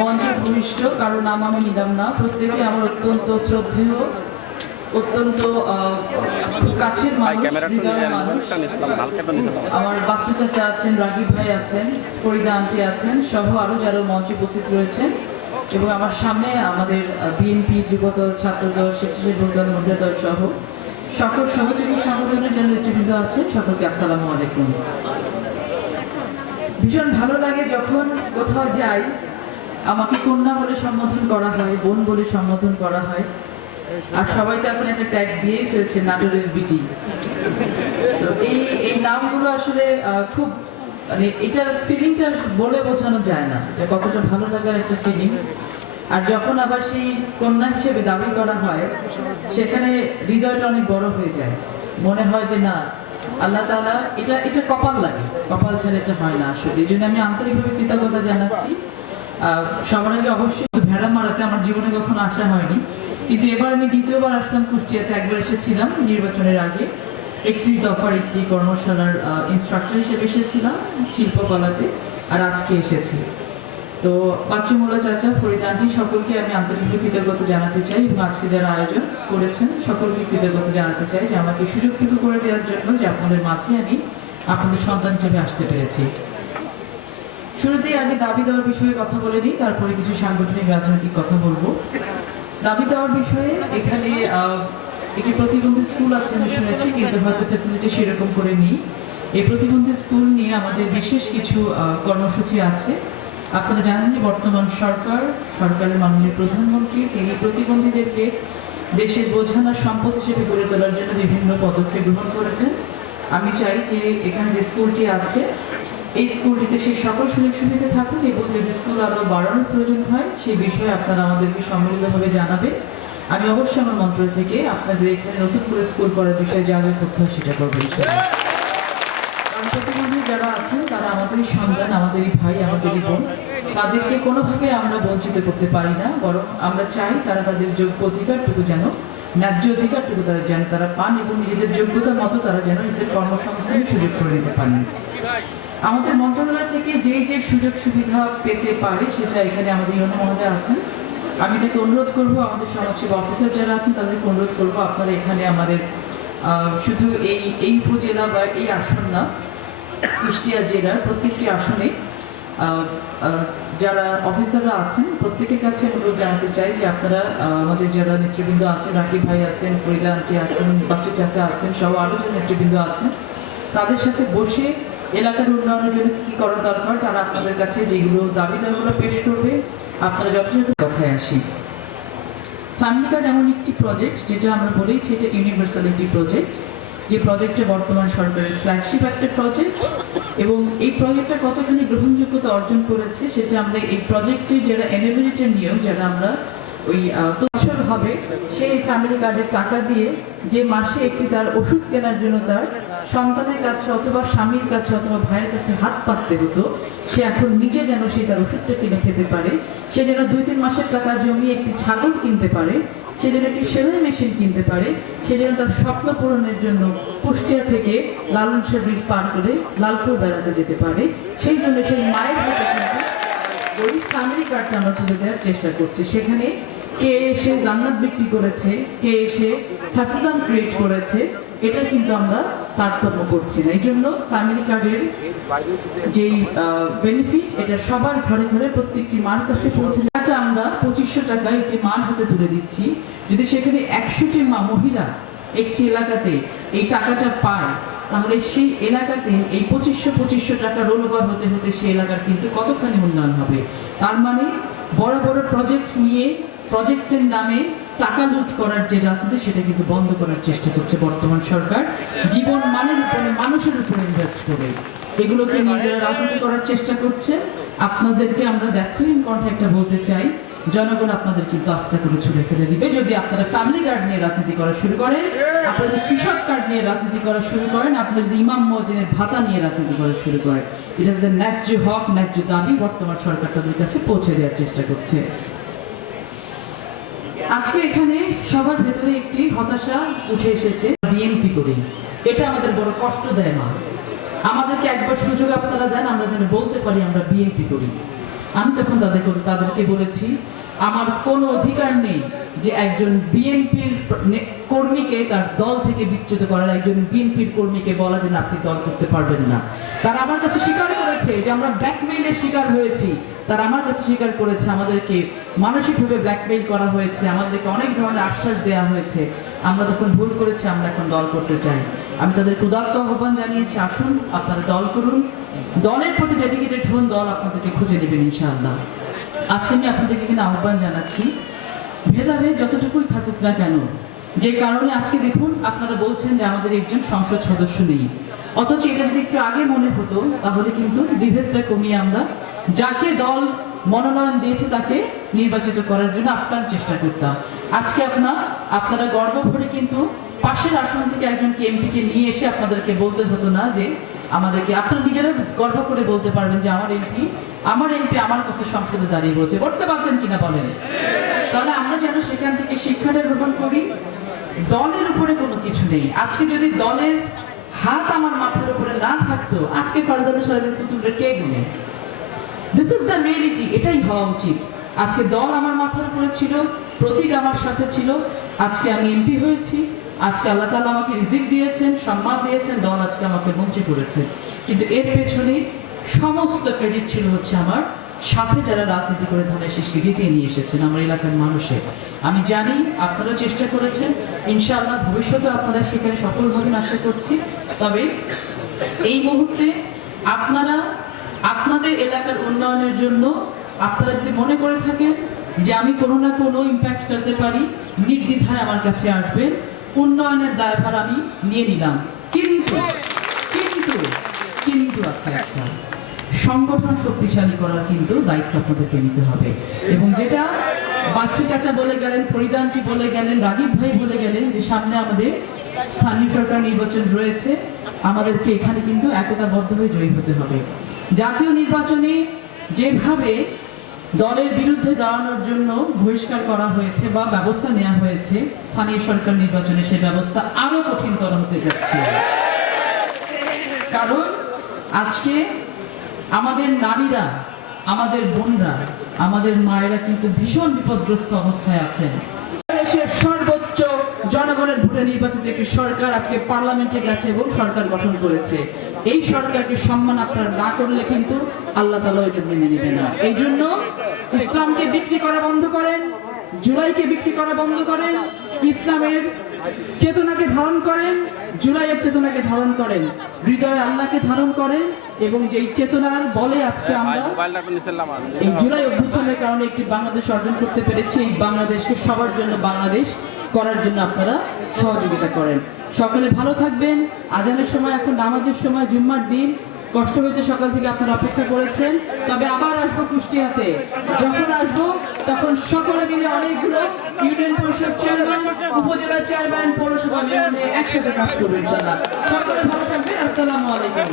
মঞ্চে ভূমিষ্ঠ কারো নাম আমি নিলাম না, প্রত্যেকে আমার অত্যন্ত শ্রদ্ধেয়, অত্যন্ত কাছের মানুষ, হৃদয়ের মানুষ। আমার বাচ্চু চাচা আছেন, রাগিব ভাই আছেন, ফরিদা আন্টি আছেন, সহ আরও যারা মঞ্চে উপস্থিত রয়েছেন, এবং আমার সামনে আমাদের বিএনপি, যুবদল, ছাত্রদল, স্বেচ্ছাসেবক দল, মহিলা দল সহ সকল সহযোগী সংগঠনের যারা নেতৃবৃন্দ আছেন, সকলকে আসসালামু আলাইকুম। ভীষণ ভালো লাগে যখন কোথাও যাই, আমাকে কন্যা বলে সম্বোধন করা হয়, বোন বলে সম্বোধন করা হয়, আর সবাই তো এখন একটা ট্যাগ দিয়েই ফেলছে, নাটোরের বিটি। তো এই নামগুলো আসলে খুব, মানে এটার ফিলিংটা বলে বোঝানো যায় না, যে কতটা ভালো লাগার একটা ফিলিং। আর যখন আবার সেই কন্যা হিসেবে দাবি করা হয়, সেখানে হৃদয়টা অনেক বড় হয়ে যায়, মনে হয় যে না, আল্লাহ তাআলা, এটা কপাল লাগে, কপাল ছাড়া এটা হয় না আসলে। এই জন্য আমি আন্তরিকভাবে কৃতজ্ঞতা জানাচ্ছি। সবার আগে অবশ্যই ভেড়া মারাতে আমার জীবনে কখনো আসা হয়নি, কিন্তু এবার আমি দ্বিতীয়বার আসলাম কুষ্টিয়াতে। একবার এসেছিলাম নির্বাচনের আগে, 31 দফার একটি কর্মশালার ইনস্ট্রাক্টর হিসেবে এসেছিলাম শিল্পকলাতে, আর আজকে এসেছি। তো বাচ্চু মোল্লা চাচা, ফরিদা আন্টি, সকলকে আমি আন্তরিক কৃতজ্ঞতা জানাতে চাই, এবং আজকে যারা আয়োজন করেছেন সকলকে কৃতজ্ঞতা জানাতে চাই যে আমাকে সুযোগটুকু করে দেওয়ার জন্য, যে আপনাদের মাঝে আমি আপনাদের সন্তান হিসেবে আসতে পেরেছি। শুরুতেই আগে দাবি দেওয়ার বিষয়ে কথা বলে নিই, তারপরে কিছু সাংগঠনিক রাজনৈতিক কথা বলবো। দাবি দেওয়ার বিষয়ে এখানে একটি প্রতিবন্ধী স্কুল আছে আমি শুনেছি, কিন্তু হয়তো ফ্যাসিলিটি সেরকম করে নিই। এই প্রতিবন্ধী স্কুল নিয়ে আমাদের বিশেষ কিছু কর্মসূচি আছে। আপনারা জানেন যে বর্তমান সরকারের মাননীয় প্রধানমন্ত্রী, তিনি প্রতিবন্ধীদেরকে দেশের বোঝানা সম্পদ হিসেবে গড়ে তোলার জন্য বিভিন্ন পদক্ষেপ গ্রহণ করেছেন। আমি চাই যে এখানে যে স্কুলটি আছে, এই স্কুলটিতে সেই সকল সুযোগ সুবিধা থাকুক, এবং যদি স্কুল আরও বাড়ানোর প্রয়োজন হয় সেই বিষয়ে আপনারা আমাদেরকে সম্মিলিতভাবে জানাবেন। আমি অবশ্যই আমার মন্ত্রক থেকে আপনাদের এখানে নতুন করে স্কুল করার বিষয়ে যা যা করতে হয় সেটা করবেন। কারণ প্রতিবন্ধী যারা আছেন তারা আমাদেরই সন্তান, আমাদেরই ভাই, আমাদেরই বোন, তাদেরকে কোনোভাবে আমরা বঞ্চিত করতে পারি না, বরং আমরা চাই তারা তাদের যোগ্য অধিকারটুকু যেন, ন্যায্য অধিকারটুকু তারা পান, এবং নিজেদের যোগ্যতা মতো তারা যেন নিজেদের কর্মসংস্থানের সুযোগ করে নিতে পারেন। আমাদের মন্ত্রণালয় থেকে যে সুযোগ সুবিধা পেতে পারে সেটা এখানে আমাদের ইউনো মহোদয় আছেন, আমি তাকে অনুরোধ করব, আমাদের সমাজসেবা অফিসার যারা আছেন তাদেরকে অনুরোধ করব, আপনারা এখানে আমাদের শুধু এই উপজেলা বা এই আসন না, কুষ্টিয়া জেলার প্রত্যেকটি আসনে যারা অফিসাররা আছেন প্রত্যেকের কাছে অনুরোধ জানাতে চাই যে আপনারা আমাদের যারা নেতৃবৃন্দ আছেন, রাকিব ভাই আছেন, ফরিদা আন্টি আছেন, বাচ্চু চাচা আছেন, সহ আরও যে নেতৃবৃন্দ আছেন, তাদের সাথে বসে এলাকার উন্নয়নের জন্য কী কী করা দরকার তারা আপনাদের কাছে যেগুলো দাবি দাওয়াগুলো পেশ করবে, আপনারা যথাযথ কথায় আসি। ফ্যামিলি কার্ড এমন একটি প্রজেক্ট যেটা আমরা বলেছি এটা ইউনিভার্সাল একটি প্রজেক্ট, যে প্রজেক্টটা বর্তমান সরকারের ফ্ল্যাগশিপ একটা প্রজেক্ট, এবং এই প্রজেক্টটা কতখানি গ্রহণযোগ্যতা অর্জন করেছে সেটা আমরা এই প্রজেক্টের যারা এনাবিলিটির নিয়ম, যারা আমরা ওই বছর হবে সেই ফ্যামিলি কার্ডের টাকা দিয়ে যে মাসে একটি তার ওষুধ কেনার জন্য তার সন্তানের কাছে অথবা স্বামীর কাছে অথবা ভাইয়ের কাছে হাত পাততে হতো, সে এখন নিজে যেন সে তার ওষুধটা কিনে খেতে পারে, সে যেন 2-3 মাসের টাকা জমিয়ে একটি ছাগল কিনতে পারে, সে যেন একটি সেলাই মেশিন কিনতে পারে, সে যেন তার স্বপ্ন পূরণের জন্য কুষ্টিয়া থেকে লালনশাহ ব্রিজ পার করে লালপুর বেড়াতে যেতে পারে, সেই জন্য সেই মায়ের হাতে কিন্তু ওই ফ্যামিলি কার্ডটা আমরা তুলে দেওয়ার চেষ্টা করছি। সেখানে কে এসে জান্নাত বিক্রি করেছে, কে এসে ফ্যাসিজম ক্রিয়েট করেছে, এটা কিন্তু আমরা তারতম্য করছি না। এই জন্য ফ্যামিলি কার্ডের যেই বেনিফিট, এটা সবার ঘরে ঘরে প্রত্যেকটি মার কাছে পৌঁছে যায়। আমরা 2500 টাকা একটি মার হাতে তুলে দিচ্ছি, যদি সেখানে 100টি মহিলা একটি এলাকাতে এই টাকাটা পায়, তাহলে সেই এলাকাতে এই 2500 টাকা রোল ওভার হতে হতে সেই এলাকার কিন্তু কতখানি উন্নয়ন হবে। তার মানে বড় বড় প্রজেক্ট নিয়ে প্রজেক্টের নামে টাকা লুট করার যে রাজনীতি, সেটা কিন্তু বন্ধ করার চেষ্টা করছে বর্তমান সরকার, জীবন মানের উপরে, মানুষের উপরে ইনভেস্ট করে এগুলোকে নিজেরা রাজনীতি করার চেষ্টা করছে। আপনাদেরকে আমরা দায়িত্বহীন কণ্ঠে একটা বলতে চাই, জনগণ আপনাদের কিন্তু আস্থা করে ছুড়ে ফেলে দিবে যদি আপনারা ফ্যামিলি কার্ড নিয়ে রাজনীতি করা শুরু করেন, আপনারা যদি কৃষক কার্ড নিয়ে রাজনীতি করা শুরু করেন, আপনারা যদি ইমাম মুয়াজ্জিনের ভাতা নিয়ে রাজনীতি করা শুরু করেন। এটা তাদের ন্যায্য হক, ন্যায্য দাবি বর্তমান সরকার তাদের কাছে পৌঁছে দেওয়ার চেষ্টা করছে। আজকে এখানে সবার ভেতরে একটি হতাশা উঠে এসেছে, বিএনপি করি, এটা আমাদের বড় কষ্ট দেয়। মা আমাদেরকে একবার সুযোগ আপনারা দেন, আমরা যেন বলতে পারি আমরা বিএনপি করি। আমি তখন তাদেরকে বলেছি আমার কোনো অধিকার নেই যে একজন বিএনপির কর্মীকে তার দল থেকে বিচ্যুত করার, একজন বিএনপির কর্মীকে বলা যে আপনি দল করতে পারবেন না। তারা আমার কাছে স্বীকার করেছে যে আমরা ব্ল্যাকমেইলের শিকার হয়েছি। তারা আমার কাছে স্বীকার করেছে আমাদেরকে মানসিকভাবে ব্ল্যাকমেইল করা হয়েছে, আমাদেরকে অনেক ধরনের আশ্বাস দেওয়া হয়েছে। আমরা তখন ভুল করেছি, আমরা এখন দল করতে চাই। আমি তাদের উদাত্ত আহ্বান জানিয়েছি, আসুন আপনারা দল করুন, দলের প্রতি ডেডিকেটেড হন, দল আপনাদেরকে খুঁজে নেবেন ইনশাআল্লাহ। আজকে আমি আপনাদেরকে কিন্তু আহ্বান জানাচ্ছি, ভেদাভেদ যতটুকুই থাকুক না কেন, যে কারণে আজকে দেখুন আপনারা বলছেন যে আমাদের একজন সংসদ সদস্য নেই, অথচ এটা যদি একটু আগে মনে হতো তাহলে কিন্তু বিভেদটা কমিয়ে আমরা যাকে দল মনোনয়ন দিয়েছে তাকে নির্বাচিত করার জন্য আপ্রাণ চেষ্টা করতাম। আজকে আপনারা গর্ব ভরে কিন্তু পাশের আসন থেকে একজন এমপিকে নিয়ে এসে আপনাদেরকে বলতে হতো না যে আমাদেরকে, আপনারা নিজেরা গর্ব করে বলতে পারবেন যে আমার এমপি আমার কথা সংসদে দাঁড়িয়ে বলছে। বলতে পারতেন কিনা বলেন? তাহলে আমরা যেন সেখান থেকে শিক্ষাটা গ্রহণ করি। দলের উপরে কোনো কিছু নেই। আজকে যদি দলের হাত আমার মাথার উপরে না থাকতো, আজকে ফারজানা সাহেবের পুতুলটা কে গুনে? This is the reality. এটাই হওয়া উচিত। আজকে দল আমার মাথার উপরে ছিল, প্রতীক আমার সাথে ছিল, আজকে আমি এমপি হয়েছি, আজকে আল্লাহ তাআলা আমাকে রিজিক দিয়েছেন, সম্মান দিয়েছেন, দল আজকে আমাকে মন্ত্রী করেছে। কিন্তু এর পেছনে সমস্ত ক্রেডিট ছিল হচ্ছে আমার সাথে যারা রাজনীতি করে ধানের শীষকে জিতিয়ে নিয়ে এসেছেন আমার এলাকার মানুষের। আমি জানি আপনারা চেষ্টা করেছেন, ইনশাআল্লাহ ভবিষ্যতে আপনারা সেখানে সফল হবেন আশা করছি। তবে এই মুহূর্তে আপনারা আপনাদের এলাকার উন্নয়নের জন্য আপনারা যদি মনে করে থাকেন যে আমি কোনো না কোনো ইম্প্যাক্ট ফেলতে পারি, নির্দ্বিধায় আমার কাছে আসবেন। উন্নয়নের দায়ভার আমি নিয়ে নিলাম, কিন্তু কিন্তু কিন্তু আছে একটা, সংগঠন শক্তিশালী করার কিন্তু দায়িত্ব আপনাদেরকে নিতে হবে। এবং যেটা বাচ্চু চাচা বলে গেলেন, ফরিদা আন্টি বলে গেলেন, রাগিব ভাই বলে গেলেন যে সামনে আমাদের স্থানীয় সরকার নির্বাচন রয়েছে, আমাদেরকে এখানে কিন্তু একতাবদ্ধ হয়ে জয়ী হতে হবে। জাতীয় নির্বাচনে যেভাবে দলের বিরুদ্ধে দাঁড়ানোর জন্য বহিষ্কার করা হয়েছে বা ব্যবস্থা নেওয়া হয়েছে, স্থানীয় সরকার নির্বাচনে সেই ব্যবস্থা আরো কঠিনতর হতে যাচ্ছে। কারণ আজকে আমাদের নারীরা, আমাদের বোনরা, আমাদের মায়েরা কিন্তু ভীষণ বিপদগ্রস্ত অবস্থায় আছেন। দেশের সর্বোচ্চ জনগণের ভোটে নির্বাচিত একটি সরকার আজকে পার্লামেন্টে গেছে এবং সরকার গঠন করেছে। এই সরকারকে সম্মান আপনারা না করলে কিন্তু আল্লাহ তাআলা এটা মেনে নেবে না। এই জন্য ইসলামকে বিক্রি করা বন্ধ করেন, জুলাইকে বিক্রি করা বন্ধ করেন, ইসলামের চেতনাকে ধারণ করেন, জুলাইয়ের চেতনাকে ধারণ করেন, হৃদয়ে আল্লাহকে ধারণ করেন। এবং যেই চেতনার বলে আজকে আমরা এই জুলাই অভ্যুত্থানের কারণে একটি বাংলাদেশ অর্জন করতে পেরেছি। এই বাংলাদেশকে সবার জন্য বাংলাদেশ করার জন্য আপনারা সহযোগিতা করেন। সকলে ভালো থাকবেন। আজানের সময়, এখন নামাজের সময়, জুম্মার দিন, কষ্ট হয়েছে সকাল থেকে আপনারা অপেক্ষা করেছেন। তবে আবার আসবো কুষ্টিয়াতে, যখন আসবো তখন সকলে মিলে অনেকগুলো ইউনিয়ন পরিষদ চেয়ারম্যান, উপজেলা চেয়ারম্যান, পৌরসভা মেয়র একসাথে কাজ করবো ইনশাআল্লাহ। সকলে ভালো থাকবেন। আসসালামু আলাইকুম।